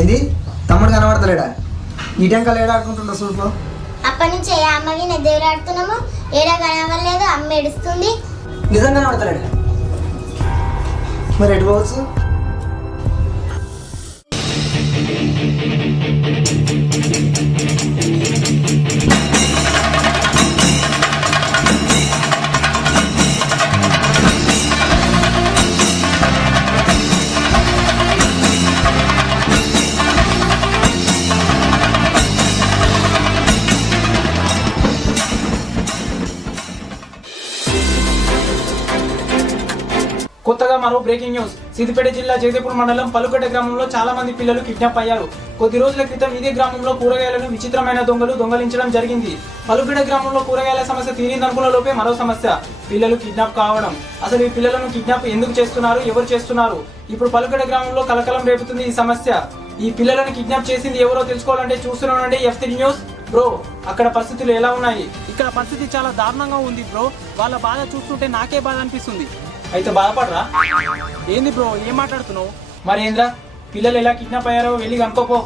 ఏంది తమ్ముడు కనబడతలేడా? ఈ టెంకలు ఏడాడుకుంటుండ్రు చూడుకో. అప్పటి నుంచి ఏ అమ్మకి నేను దేవులాడుతున్నాము, ఏడా కనవలేదు, అమ్మ ఏడుస్తుంది. నిజంగా కనబడతలేడా? మరి ఎటు పోవచ్చు? కొత్తగా మరో బ్రేకింగ్ న్యూస్. సిద్దిపేట జిల్లా జగదేపూర్ మండలం పలుకట గ్రామంలో చాలా మంది పిల్లలు కిడ్నాప్ అయ్యారు. కొద్ది రోజుల క్రితం ఇదే గ్రామంలో కూరగాయలను విచిత్రమైన దొంగలు దొంగలించడం జరిగింది. పలుకట గ్రామంలో కూరగాయల సమస్య తీరిందనుకున్న లోపే మరో సమస్య, పిల్లలు కిడ్నాప్ కావడం. అసలు ఈ పిల్లలను కిడ్నాప్ ఎందుకు చేస్తున్నారు, ఎవరు చేస్తున్నారు? ఇప్పుడు పలుకట గ్రామంలో కలకలం రేపుతుంది ఈ సమస్య. ఈ పిల్లలను కిడ్నాప్ చేసింది ఎవరో తెలుసుకోవాలంటే చూస్తున్నానండి F3 న్యూస్. బ్రో, అక్కడ పరిస్థితులు ఎలా ఉన్నాయి? ఇక్కడ పరిస్థితి చాలా దారుణంగా ఉంది బ్రో. వాళ్ళ బాధ చూస్తుంటే నాకే బాధ అనిపిస్తుంది. అయితే బాధపడరా? ఏంది బ్రో, ఏం మాట్లాడుతున్నావు? మరి ఏంద్రా, పిల్లలు ఎలా కిడ్నాప్ అయ్యారో వెళ్ళి కనుక్కోపో.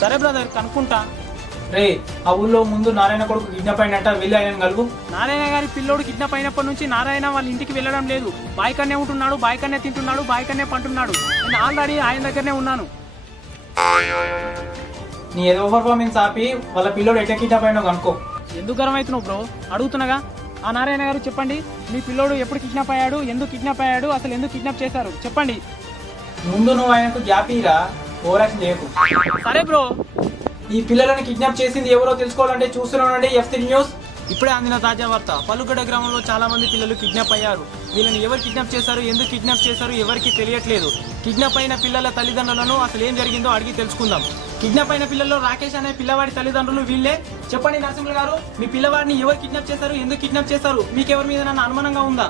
సరే బ్రదర్, కనుక్కుంటా. రే, ఆ ఊళ్ళో ముందు నారాయణ కొడుకు కిడ్నాప్ అయినట్ట, వెళ్ళి ఆయన కలుగు. నారాయణ గారి పిల్లోడు కిడ్నాప్ అయినప్పటి నుంచి నారాయణ వాళ్ళ ఇంటికి వెళ్ళడం లేదు. బాయికన్నే ఉంటున్నాడు, బాయికన్నే తింటున్నాడు, బాయికన్నే పంటున్నాడు. నేను ఆల్రెడీ ఆయన దగ్గరనే ఉన్నాను. నీ ఏదో పర్ఫార్మెన్స్ ఆపి వాళ్ళ పిల్లోడు ఎట్లా కిడ్నాప్ అయినా కనుక్కో. ఎందుకు గర్వం అవుతున్నావు బ్రో? అడుగుతున్నాగా. ఆ నారాయణ గారు చెప్పండి, మీ పిల్లోడు ఎప్పుడు కిడ్నాప్ అయ్యాడు, ఎందుకు కిడ్నాప్ అయ్యాడు, అసలు ఎందుకు కిడ్నాప్ చేశారు చెప్పండి. ముందు నువ్వు ఆయనకు గ్యాప్ ఇరా, ఓవరాక్షన్ చేయకు. సరే బ్రో. ఈ పిల్లలను కిడ్నాప్ చేసింది ఎవరో తెలుసుకోవాలంటే చూస్తున్నానండి F3 న్యూస్. ఇప్పుడే అందిన తాజా వార్త. పలుగడ గ్రామంలో చాలా మంది పిల్లలు కిడ్నాప్ అయ్యారు. వీళ్ళని ఎవరు కిడ్నాప్ చేశారు, ఎందుకు కిడ్నాప్ చేశారు ఎవరికి తెలియట్లేదు. కిడ్నాప్ అయిన పిల్లల తల్లిదండ్రులను అసలు ఏం జరిగిందో అడిగి తెలుసుకుందాం. కిడ్నాప్ అయిన పిల్లల్లో రాకేష్ అనే పిల్లవాడి తల్లిదండ్రులు వీళ్ళే. చెప్పండి నరసింహులు గారు, మీ పిల్లవాడిని ఎవరు కిడ్నాప్ చేశారు, ఎందుకు కిడ్నాప్ చేశారు, మీకు ఎవరి మీద నన్ను అనుమానంగా ఉందా?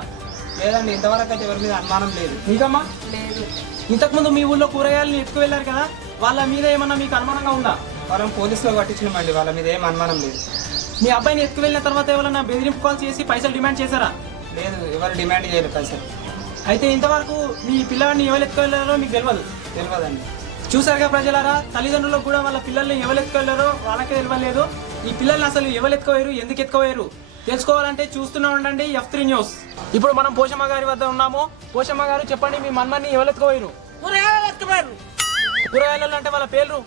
లేదండి, ఇంతవరకు అయితే ఎవరి మీద అనుమానం లేదు. మీకమ్మా? లేదు. ఇంతకుముందు మీ ఊళ్ళో కూరగాయలను ఎత్తుకు వెళ్ళారు కదా, వాళ్ళ మీద ఏమన్నా మీకు అనుమానంగా ఉందా? మనం పోలీసులో పట్టించినామండి, వాళ్ళ మీద ఏం అనుమానం లేదు. మీ అబ్బాయిని ఎత్తుకు వెళ్ళిన తర్వాత ఎవరైనా బెదిరింపు కాల్ చేసి పైసలు డిమాండ్ చేశారా? లేదు, ఎవరు డిమాండ్ చేయలేదు పైసలు. అయితే ఇంతవరకు మీ పిల్లవాడిని ఎవరు ఎత్తుకెళ్లారో మీకు తెలియదండి. చూసారుగా ప్రజలారా, తల్లిదండ్రులకు కూడా వాళ్ళ పిల్లల్ని ఎవరు ఎత్తుకెళ్లారో వాళ్ళకే తెలియలేదు. ఈ పిల్లల్ని అసలు ఎవరు ఎత్తుకోయారు, ఎందుకు ఎత్తుకోయారు తెలుసుకోవాలంటే చూస్తూనే ఉండండి F3 న్యూస్. ఇప్పుడు మనం పోషమ్మ గారి వద్ద ఉన్నాము. పోషమ్మ గారు చెప్పండి, మీ మన్మన్ని ఎవరు ఎత్తుకోయారు? కూరగాయలు అంటే వాళ్ళ పేర్లు?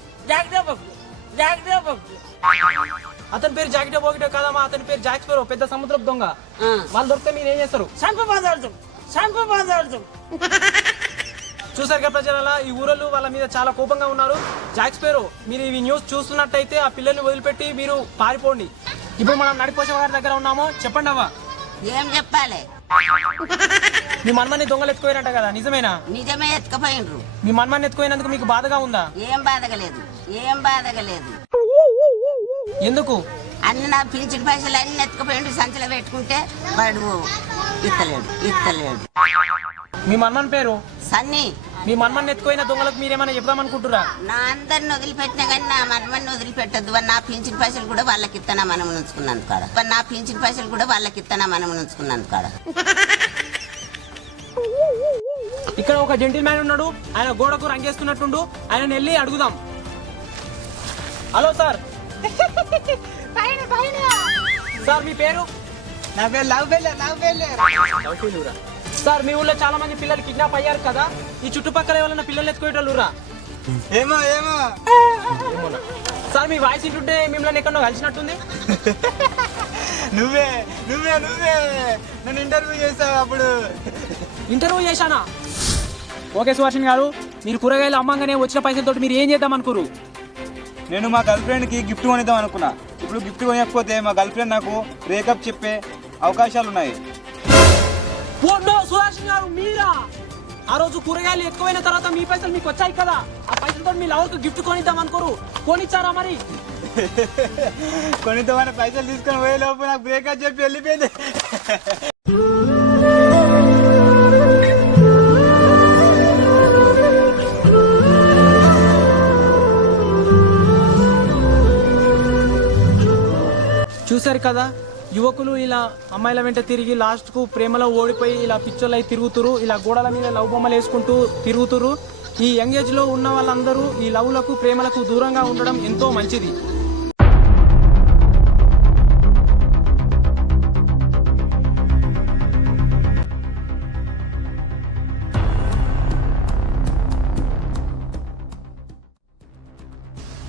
అతని పేరు జాకెటో బోగిటో కాదమ్మా, అతని పేరు జాక్స్పెరో, పెద్ద సముద్రపు దొంగ. వాళ్ళు దొరికితే మీరు ఏం చేస్తారు? చూసారుగా ప్రజల, ఈ ఊరలు వాళ్ళ మీద చాలా కోపంగా ఉన్నారు. జాక్స్పెరో, మీరు ఈ న్యూస్ చూస్తున్నట్టయితే ఆ పిల్లల్ని వదిలిపెట్టి మీరు పారిపోండి. ఇప్పుడు మనం నడిపోషమ్మ గారి దగ్గర ఉన్నాము. చెప్పండి అవ్వ. ఏం చెప్పాలి? మీ మన్మన్ని దొంగలు ఎత్తుకోయారంట కదా, నిజమేనా? నిజమే, ఎత్తుకపోయినరు. మీ మన్మన్ని ఎత్తుకోయినందుకు మీకు బాధగా ఉందా? ఏం బాధగలేదు, ఏం బాధగలేదు. ఎందుకు? అన్ని నా పింఛన్ పైసలు అన్ని ఎత్తుకుపోయిండు, సంచిలో పెట్టుకుంటే వాడు ఇత్తలేడు. మీ మన్మన్ పేరు సన్నీ. మీ మన్మన్ని ఎత్తుకోయిన దొంగలకు మీరేమైనా చెప్దామనుకుంటురా? నా అందరిని వదిలిపెట్టినా కానీ నా మనమని వదిలిపెట్టద్దు. నా పింఛన్ పైసలు కూడా వాళ్ళకి ఇస్తానా మనం ఉంచుకున్నాను కాడ. నా పింఛన్ పైసలు కూడా వాళ్ళకి ఇస్తానా మనం ఉంచుకున్నాను కాడ. ఇక్కడ ఒక జెంటిల్ మ్యాన్ ఉన్నాడు, ఆయన గోడకు రంగేస్తున్నట్టుండు. ఆయన వెళ్ళి అడుగుదాం. Hello sir. సార్ మీ పేరు? నా పేరు లవ్ ఫెయిల్యూర్. సార్ మీ ఊళ్ళో చాలా మంది పిల్లలు కిడ్నాప్ అయ్యారు కదా, ఈ చుట్టుపక్కల ఎవరైనా పిల్లలు ఎత్తుకోయేటోళ్ళురా? ఏమో సార్ మీ వాయిస్ ఇంటుంటే మిమ్మల్ని ఎక్కడో కలిసినట్టుంది. నువ్వే నన్ను ఇంటర్వ్యూ చేసావు అప్పుడు. ఇంటర్వ్యూ చేశానా? ఓకే సువర్షన్ గారు, మీరు కూరగాయలు అమ్మంగానే వచ్చిన పైసలతో మీరు ఏం చేద్దాం అనుకోరు? నేను మా గర్ల్ ఫ్రెండ్కి గిఫ్ట్ కొనిద్దాం అనుకున్నా. ఇప్పుడు గిఫ్ట్ కొనకపోతే మా గర్ల్ ఫ్రెండ్ నాకు బ్రేకప్ చెప్పే అవకాశాలు ఉన్నాయి. సుదర్శన్ గారు, మీరా? ఆ రోజు కూరగాయలు ఎక్కువైన తర్వాత మీ పైసలు మీకు వచ్చాయి కదా, ఆ పైసలతో మీ లవర్కు గిఫ్ట్ కొనిద్దాం అనుకోరు? కొనిచ్చారా మరి? కొనిద్దామని పైసలు తీసుకొని పోయే లోపు నాకు బ్రేకప్ చెప్పి వెళ్ళిపోయింది. చూసారు కదా, యువకులు ఇలా అమ్మాయిల వెంట తిరిగి లాస్ట్ కు ప్రేమలో ఓడిపోయి ఇలా పిచ్చోళ్ళై తిరుగుతురు, ఇలా గోడల మీద లవ్ బొమ్మలు వేసుకుంటూ తిరుగుతురు. ఈ యంగ్ ఏజ్ లో ఉన్న వాళ్ళందరూ ఈ లవ్లకు ప్రేమలకు దూరంగా ఉండడం ఎంతో మంచిది.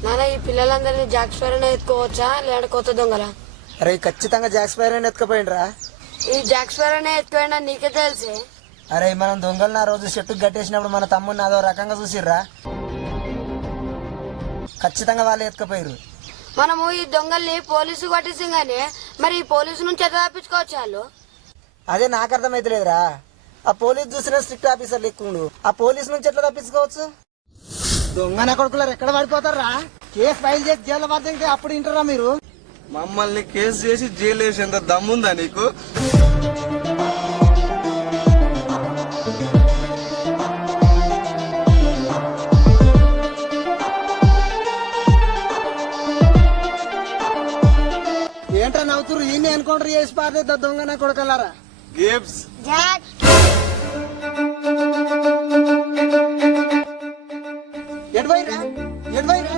నాన్న ఈ పిల్లలందరినీ జాక్ స్పైరో ఎత్తుకోవచ్చా లేదంటే కొత్త దొంగల? అరే ఖచ్చితంగా జాక్ స్పైరో ఎత్తుకపోయిండ్రా. ఈ జాక్ స్పైరోనే ఎత్తుకోయినా నీకే తెలిసే. అరే మనం దొంగలను ఆ రోజు చెట్టుకు గట్టేసినప్పుడు మన తమ్ముడిని అదో రకంగా చూసిర్రా. ఖచ్చితంగా వాళ్ళు ఎత్తుకపోయారు. మనము ఈ దొంగల్ని పోలీసు పట్టేసాం గానీ మరి ఈ పోలీసు నుంచి ఎట్లా తప్పించుకోవచ్చు వాళ్ళు? అదే నాకు అర్థమైతలేదురా. ఆ పోలీస్ చూసిన స్ట్రిక్ట్ ఆఫీసర్ లెక్కుండు, ఆ పోలీస్ నుంచి ఎట్లా తప్పించుకోవచ్చు? దొంగన కొడుకులారు ఎక్కడ పడిపోతారా? కేసు ఫైల్ చేసి జైలు పడితే అప్పుడు వింటారా మీరు? మమ్మల్ని కేసు చేసి జైలు వేసేంత దమ్ముందా నీకు? ఏంట్రా నవ్వుతురు? ఈయన ఎన్కౌంటర్ చేసి పారేద్దా దొంగన కొడుకలారా? Gibbs Jack ఎటువైరా ఎటువైరా?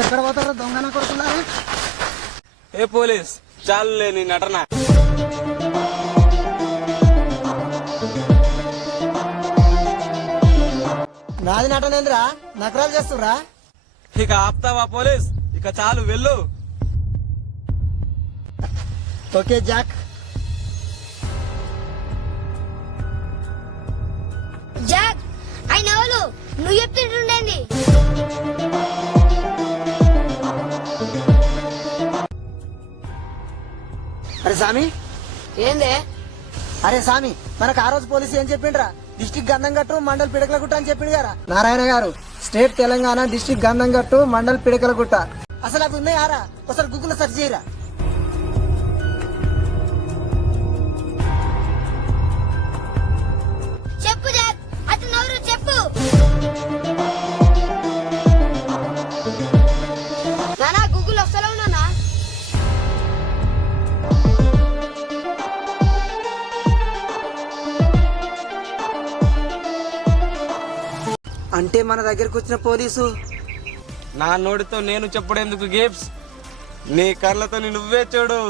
ఎక్కడ పోతారా దొంగన కొడుకులారా? ఏ పోలీస్ చాలులే నీ నటన. నాది నటనేంద్రా, నకరాలు చేస్తురా? ఇక ఆపుతావా పోలీస్? ఇక చాలు వెళ్ళు. Okay Jack. జాక్ ఆయన ఎవరు? నువ్వు చెప్తుండేంది? అరే సామి, ఏందే? అరే సామి, మనకు ఆ రోజు పోలీసు ఏం చెప్పిండ్రా? డిస్ట్రిక్ట్ గంధంగట్టు మండల్ పిడకలగుట్ట అని చెప్పిండు గారా నారాయణ గారు. State Telangana district Gandhamgattu mandal Pidakalagutta. అసలు అది ఉన్నాయారా? ఒకసారి గూగుల్ సెర్చ్ చేయరా. చెప్పు జాక్, అతను ఎవరు చెప్పు. నానా గూగుల్ వస్తలేవు నానా. అంటే మన దగ్గరకు వచ్చిన పోలీసు నా నోటితో నేను చెప్పడేందుకు గిబ్స్? నీ కళ్ళతో నువ్వే చూడు.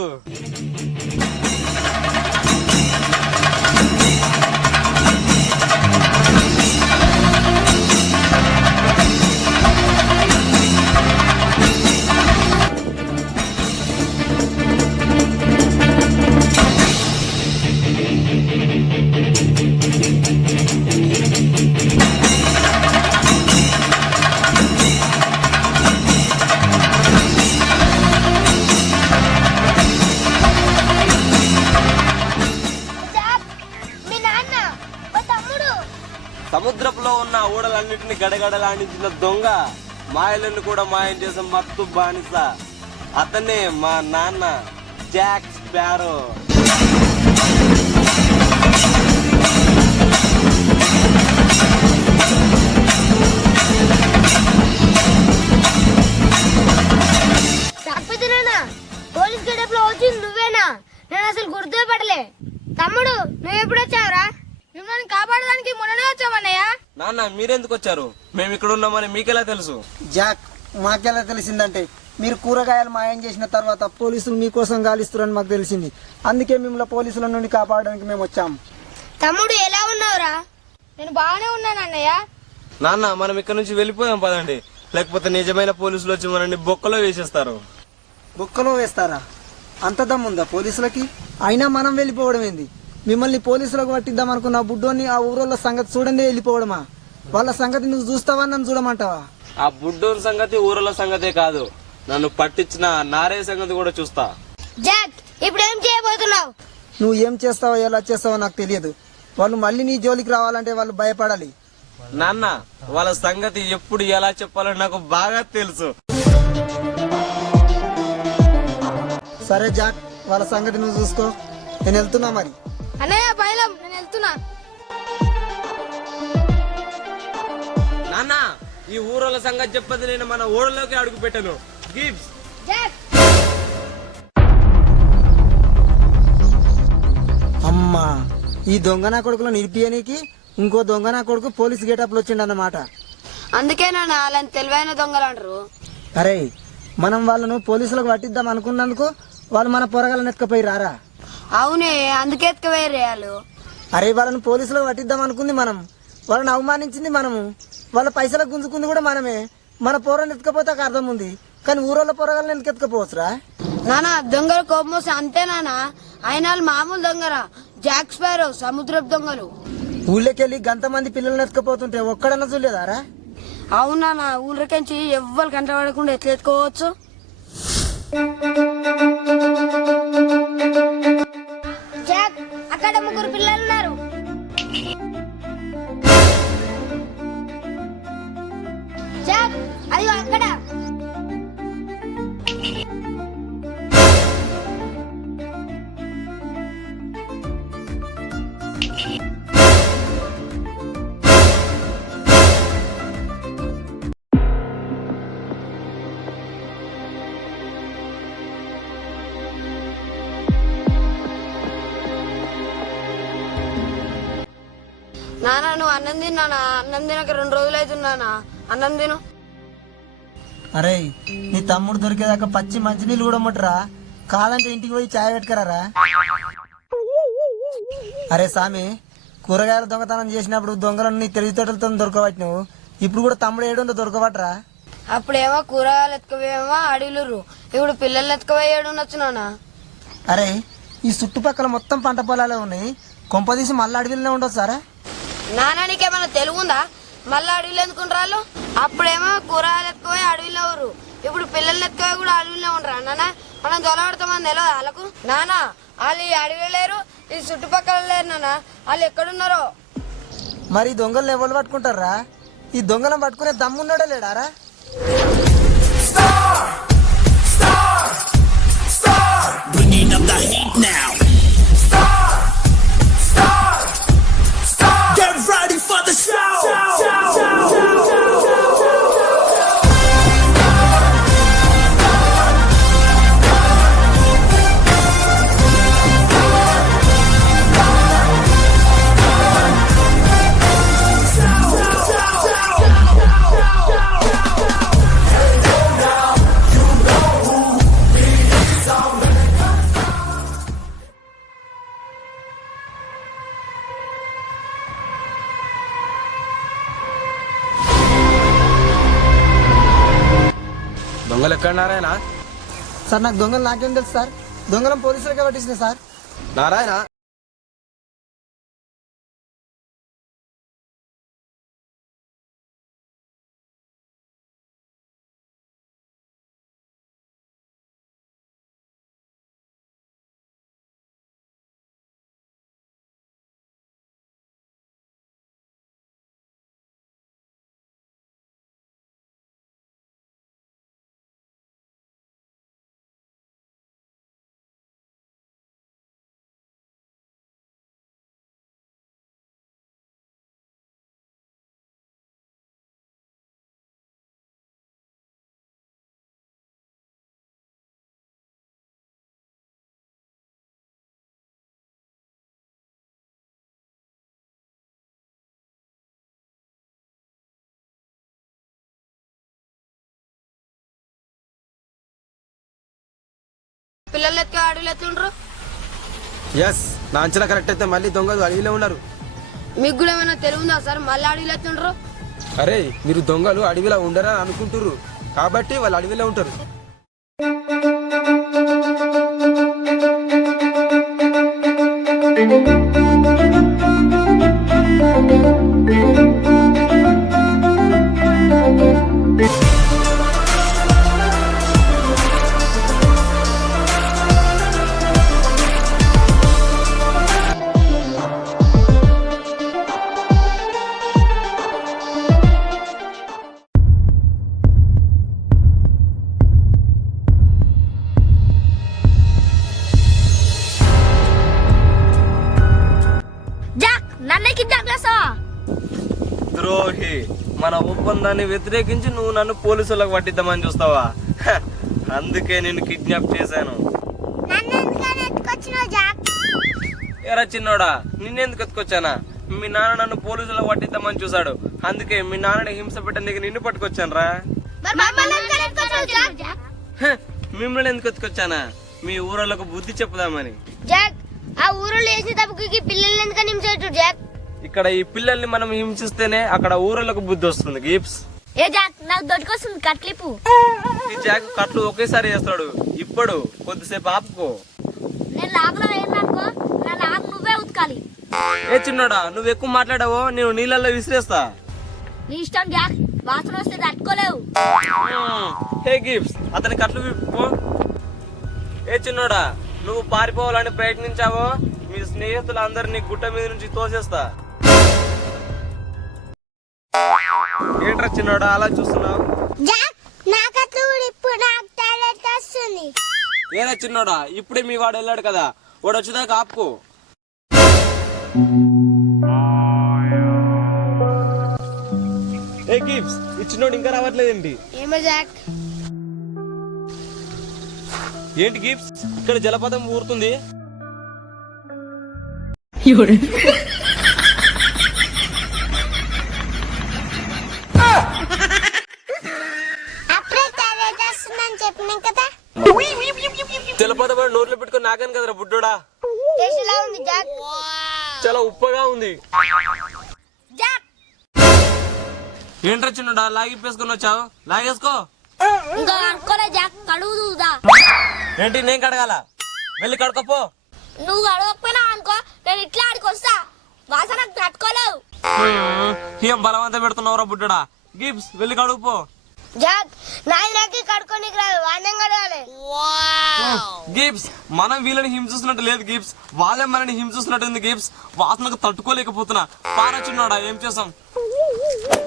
జాక్ మీ నాన్న మా తమ్ముడు. సముద్రంలో ఉన్న ఊడలన్నింటినీ గడగడలాడించిన దొంగ, మాయలను కూడా మాయం చేసిన మత్తు బానిస అతనే మా నాన్న జాక్ స్పారో. కాకపోతే నాన్న పోలీస్ గెటప్ లో వచ్చింది నువ్వేనా? నేను అసలు గుర్తే పడలే. తమ్ముడు నువ్వు ఎప్పుడు వచ్చావురా? మిమ్మల్ని కాపాడడానికి మొన్ననే వచ్చామన్నయ్య. నాన్న మీరెందుకు వచ్చారు? మేము ఇక్కడ ఉన్నామని మీకెలా తెలుసు? జాక్, మాకెలా తెలిసిందంటే మీరు కూరగాయలు మాయం చేసిన తర్వాత పోలీసులు మీకోసం గాలిస్తున్నారని మాకు తెలిసింది. అందుకే మిమ్మల్ని పోలీసుల నుండి కాపాడడానికి మేము వచ్చాము. తమ్ముడు ఎలా ఉన్నావురా? నేను బాగానే ఉన్నాను అన్నయ్య. నాన్న మనం ఇక్కడ నుంచి వెళ్ళిపోయాం పదండి, లేకపోతే నిజమైన పోలీసులు వచ్చి మనల్ని బొక్కలో వేసేస్తారు. బుక్కలో వేస్తారా? అంత దమ్ముందా పోలీసులకి? అయినా మనం వెళ్ళిపోవడం ఏంది? మిమ్మల్ని పోలీసులకు పట్టిద్దాం అనుకున్న బుడ్డోని ఆ ఊరోళ్ళ సంగతి చూడండి వెళ్ళిపోవడమా? వాళ్ళ సంగతి నువ్వు చూస్తావా, నన్ను చూడమంటావా? ఆ బుడ్డోని సంగతి ఊరల సంగతే కాదు, నన్ను పట్టించిన నారే సంగతి కూడా చూస్తా. జాక్ ఇప్పుడు ఏం చేయబోతున్నావు? నువ్వు ఏం చేస్తావో ఎలా చేస్తావో నాకు తెలియదు. వాళ్ళు మళ్ళీ నీ జోలికి రావాలంటే వాళ్ళు భయపడాలి. నాన్న వాళ్ళ సంగతి ఎప్పుడు ఎలా చెప్పాలో నాకు బాగా తెలుసు. సరే జాక్, వాళ్ళ సంగతి నువ్వు చూసుకో, నేను వెళ్తున్నా మరి. అన్నయ్య బయలం, నేను వెళ్తున్నా. నాన్న ఈ ఊరోళ్ళ సంగతి చెప్పదు నేను మన ఊళ్ళలోకి అడుగు పెట్టను. గిబ్స్ అమ్మా, ఈ దొంగ నా కొడుకులో నిలిపియనికి ఇంకో దొంగ నా కొడుకు పోలీస్ గేటప్లో వచ్చిండన్నమాట. అందుకే నాన్న వాళ్ళని తెలివైన దొంగలు అంటారు. అరే, మనం వాళ్ళను పోలీసులకు పట్టిద్దాం అనుకున్నందుకు వాళ్ళు మన పొరగాలను ఎత్తుకపోయి రారా? అవునే, అందుకే ఎత్తుకుపోయారు వాళ్ళు. అరే, వాళ్ళను పోలీసులకు పట్టిద్దాం అనుకుంది మనం, వాళ్ళని అవమానించింది మనము, వాళ్ళ పైసలకు గుంజుకుంది కూడా మనమే. మన పొరను ఎత్తుకపోతే అర్థం ఉంది, కానీ ఊరోళ్ళ పొరగాలను ఎందుకు ఎత్తుకపోవచ్చురా? నానా దొంగలు కోపం వస్తే అంతే నాన్న. ఆయన వాళ్ళు మామూలు దొంగరా, జాక్ స్పారో సముద్రపు దొంగలు. ఊళ్ళోకెళ్ళి గంత మంది పిల్లల్ని ఎత్తుకపోతుంటే ఒక్కడన్నా చూడలేదారా? అవునా, ఊళ్ళకెంచి ఎవ్వరు కంటపడకుండా ఎట్లా ఎత్తుకోవచ్చు? జాక్, అక్కడ ముగ్గురు పిల్లలు ఉన్నారు. జాక్, అయ్యో అక్కడ. నానా నువ్వు అన్నం తిన్నానా? అన్నం తినక 2 రోజులు అవుతున్నానా? అన్నం తిను. అరే, నీ తమ్ముడు దొరికేదాకా పచ్చి మంచినీళ్ళు కూడా ముట్టరా, కాదంటే ఇంటికి పోయి చాయ్ పెట్టుకరారా. అరే సామి, కూరగాయల దొంగతనం చేసినప్పుడు దొంగలను నీ తెలివితేటలతో దొరకబట్టినావు, ఇప్పుడు కూడా తమ్ముడు ఏడుందో దొరకబట్టరా? అప్పుడేమో కూరగాయలు ఎత్తుకుపోయేమో అడవిలురు, ఇప్పుడు పిల్లల్ని ఎత్తుకుపోయేడు ఉండొచ్చు నాన్న. అరే, ఈ చుట్టుపక్కల మొత్తం పంట పొలాలే ఉన్నాయి, కొంపదీసి మళ్ళీ అడవిలోనే ఉండొచ్చు సారా? నాన్న నీకేమన్నా తెలుగుందా? మళ్ళీ అడవిలో ఎందుకుంటారు? అప్పుడేమో కూరగాయలు ఎత్తుకుపోయి అడవిలో ఊరు, ఇప్పుడు పిల్లల్ని ఎత్తుకుపోయి కూడా అడవిలో ఉండరా నాన్న? మనం దొలబడతామని తెలియదు వాళ్ళకు? నాన్న వాళ్ళు ఈ అడవిలో లేరు, ఈ చుట్టుపక్కల లేరు నాన్న, వాళ్ళు ఎక్కడున్నారో. మరి ఈ దొంగలను ఎవరు పట్టుకుంటారా? ఈ దొంగలను పట్టుకునే దమ్మున్నాడే లేడారా? Bringing up the heat now. Get ready for the show. దొంగలు ఎక్కడ నారాయణ? సార్, నాకు దొంగలు నాకేం తెలుసు సార్, దొంగలను పోలీసులకే పట్టించిన సార్. నారాయణ పిల్లలు ఎత్తుకు అడవిలో ఎత్తుండ్రు. ఎస్, నా అంచనా కరెక్ట్ అయితే మళ్ళీ దొంగలు అడవిలో ఉన్నారు. మీకు కూడా ఏమైనా తెలుగుందా సార్? మళ్ళీ అడవిలో ఎత్తుండ్రు. అరే, మీరు దొంగలు అడవిలో ఉండరని అనుకుంటుర్రు, కాబట్టి వాళ్ళు అడవిలో ఉంటారు. మన ఒప్పందాన్ని వ్యతిరేకించి నువ్వు నన్ను పోలీసులకు పట్టిద్దామని చూస్తావా? అందుకే నేను కిడ్నాప్ చేశాను. నన్ను ఎందుకని ఎత్తుకొచ్చినావు జాక్? ఎరా చిన్నోడా, నిన్నెందుకు ఎత్తుకొచ్చానా? మీ నాన్న నన్ను పోలీసులకు పట్టిద్దామని చూశాడు. అందుకే మీ నాన్నని హింస పెట్టడానికి నిన్ను పట్టుకొచ్చాను రా. మిమ్మల్ని ఎందుకు ఎత్తుకొచ్చానా? మీ ఊరోళ్ళకు బుద్ధి చెప్పుదామని. జాక్, ఆ ఊరిలో వేసిన తప్పుకి పిల్లల్ని ఎందుకని హింసించు జాక్? ఇక్కడ ఈ పిల్లల్ని మనం హింసిస్తేనే అక్కడ ఊరోళ్ళకు బుద్ధి వస్తుంది. గిప్స్, ఏ జాక్, నాకు దొరికొస్తుంది కట్లిపు. ఈ జాక్ కట్లు ఒకేసారి చేస్తాడు. ఇప్పుడు కొద్దిసేపు ఆపుకో. నేను లాగులో వేయనుకో, నా లాగు నువ్వే ఉతకాలి. ఏ చిన్నోడా, నువ్వు ఎక్కువ మాట్లాడావో నేను నీళ్ళల్లో విసిరేస్తా. నీ ఇష్టం జాక్, వాసన వస్తే తట్టుకోలేవు. హే గిప్స్, అతని కట్లు విప్పుకో. ఏ చిన్నోడా, నువ్వు పారిపోవాలని ప్రయత్నించావో మీ స్నేహితులందరినీ గుట్ట మీద నుంచి తోసేస్తా. ఏంట్రా చిన్నోడా అలా చూస్తున్నావు? జాక్, నా కట్లు ఇప్పుడు నాకు టాయిలెట్ వస్తుంది. ఏరా చిన్నోడా, ఇప్పుడే మీ వాడు వెళ్ళాడు కదా, వాడు వచ్చేదాకా ఆపుకో. ఏ గిప్స్, ఈ చిన్నోడు ఇంకా రావట్లేదేంటి? ఏమో జాక్? ఏంటి గిప్స్, ఇక్కడ జలపాతం ఊరుతుంది? అప్పుడే టాయిలెట్ వస్తుందని చెప్పినాం కదా. జలపాతం నోట్లో పెట్టుకుని నాగాను కదరా బుడ్డోడా. టేస్ట్ ఎలా ఉంది జాక్? చాలా ఉప్పగా ఉంది. జాక్, ఏంట్రా చిన్నోడా లాగిప్పేసుకుని వచ్చావు? లాగేసుకో. ఇంకా అనుకోలే జాక్, కడుగుదా? ఏంటి నేను కడగాల? వెళ్ళి కడకపో. నువ్వు కడగకపోయినా అనుకో, నేను ఇట్లా ఆడికొస్తా. వాసన తట్టుకోలేవు. ఏం బలవంతం పెడుతున్నావురా బుడ్డోడా. గిప్స్, వెళ్ళి కడుగుపో. జాక్, నాకి కడుకోనికి రాదు, వాడిని కడగాలి. గిప్స్, మనం వీళ్ళని హింసిస్తున్నట్టు లేదు గిప్స్, వాళ్ళే మనని హింసిస్తున్నట్టుంది గిప్స్. వాసనకు తట్టుకోలేకపోతున్నా. పారా చిన్నోడా, ఏం చేసాం?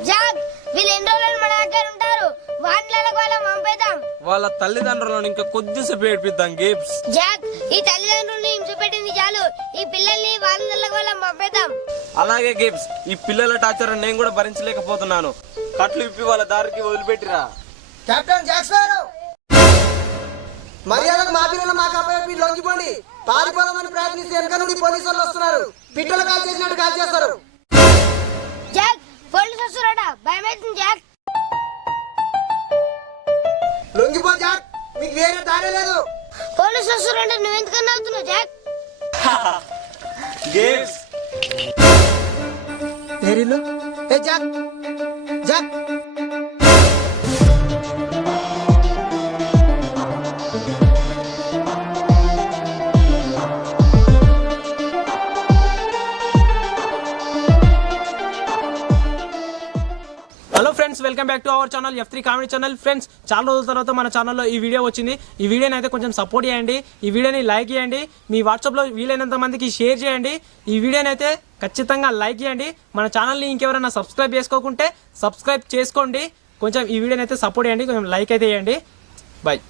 జాక్, వీళ్ళు ఎన్ని రోజులు మన దగ్గర ఉంటారు, వాళ్ళకి వాళ్ళని పంపేద్దాం. వాళ్ళ తల్లిదండ్రులను ఇంకా కొద్దిసేపు ఏడిపిద్దాం గిప్స్. జాక్, ఈ తల్లిదండ్రుల్ని హింస పెట్టింది చాలు, ఈ పిల్లల్ని వాళ్ళకి వాళ్ళని పంపేద్దాం. అలాగే గిప్స్, ఈ పిల్లల టార్చర్ నేను కూడా భరించలేకపోతున్నాను. కట్లు ఇప్పి వాళ్ళ దారికి వదిలిపెట్టిరా. కెప్టెన్ జాక్స్ మర్యాదకు మా పిల్లలు మాకు అప్పచెప్పి లొంగిపోండి. పారిపోదామని ప్రయత్నిస్తే వెనక నుండి పోలీసు వాళ్ళు వస్తున్నారు. పిట్టలు కాల్ చేసినట్టు కాల్ చేస్తారు. జాక్, పోలీసు వస్తున్నారట, భయమవుతుంది జాక్. లొంగిపో జాక్, మీకు వేరే దారి లేదు. పోలీసు వస్తున్నారంటే నువ్వెందుకన్నా అవుతున్నావు జాక్? గిప్స్, ఏరిలు ఏ Jack Jack hello friends, welcome back to our channel F3 comedy channel. Friends, చాలా రోజుల తర్వాత మన ఛానల్లో ఈ వీడియో వచ్చింది. ఈ వీడియోని అయితే కొంచెం సపోర్ట్ చేయండి. ఈ వీడియోని లైక్ చేయండి. మీ వాట్సాప్లో వీలైనంత మందికి షేర్ చేయండి. ఈ వీడియోని అయితే ఖచ్చితంగా లైక్ చేయండి. మన ఛానల్ని ఇంకెవరైనా సబ్స్క్రైబ్ చేసుకోకుంటే సబ్స్క్రైబ్ చేసుకోండి. కొంచెం ఈ వీడియోని అయితే సపోర్ట్ చేయండి. కొంచెం లైక్ అయితే చేయండి. బాయ్.